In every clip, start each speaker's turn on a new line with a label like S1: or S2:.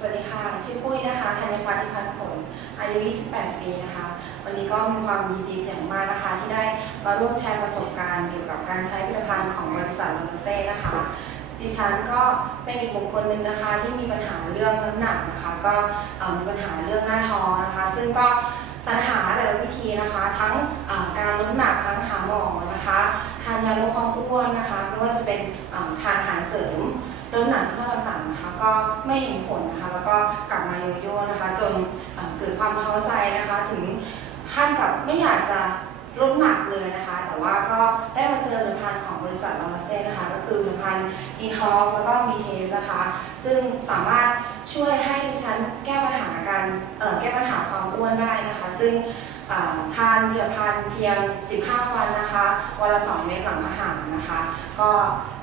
S1: สวัสดีค่ะ ชื่อปุ้ยนะคะธัญพัฒน์พัฒน์ผล อายุ 28 ปีนะคะ วันนี้ก็มีความยินดีอย่างมากนะคะ ที่ได้มาร่วมแชร์ประสบการณ์เกี่ยวกับการใช้ผลิตภัณฑ์ของบริษัทลอนเซ่นะคะ ดิฉันก็เป็นอีกบุคคลหนึ่งนะคะ ที่มีปัญหาเรื่องน้ำหนักนะคะ ก็มีปัญหาเรื่องหน้าท้องนะคะ ซึ่งก็สรรหาแต่ละวิธีนะคะ ทั้งการลดน้ำหนักทั้งหาหมอนะคะ ทานยาลดความอ้วนนะคะ ไม่ว่าจะเป็นทานอาหารเสริม ลดหนักที่ข้อต่างๆนะคะก็ไม่เห็นผลนะคะแล้วก็กลับมาโยโย่นะคะจนเกิดความท้อใจนะคะถึงขั้นกับไม่อยากจะลดหนักเลยนะคะ แต่ว่าก็ได้มาเจอผลิตภัณฑ์ของบริษัทลามาเซ่นะคะ ก็คือผลิตภัณฑ์ดีท็อกแล้วก็มีเชฟนะคะ ซึ่งสามารถช่วยให้ดิฉันแก้ปัญหาการแก้ปัญหาความอ้วนได้นะคะ ซึ่ง ทานผลิตภัณฑ์เพียง 15 วันนะคะ วันละ 2 เม็ดหลังอาหารนะคะ ก็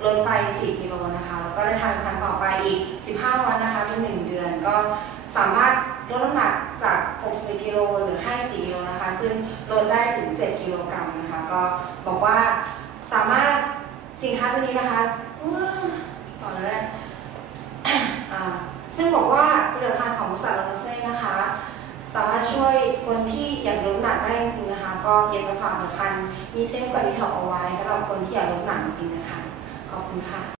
S1: ลดไป 4 กิโลนะคะ แล้วก็ได้ทานผลิตภัณฑ์ต่อไปอีก 15 วันนะคะเป็น1เดือน ก็สามารถลดน้ำหนักจาก 60 กิโลหลือ 54 กิโลนะคะ ซึ่งลดได้ถึง 7 กิโลกรัมนะคะ ก็บอกว่าสามารถสินค้าตัวนี้นะคะว้าต่อเลยอ่าซึ่งบอกว่าผลิตภัณฑ์ของบริษัทลาเซ่นะคะ สามารถช่วยคนที่อยากลด ได้จริงนะคะ ก็อยากจะฝากผลิตภัณฑ์มีเซฟกับดีท็อกเอาไว้สำหรับคนที่อยากลดหนักจริงนะคะ ขอบคุณค่ะ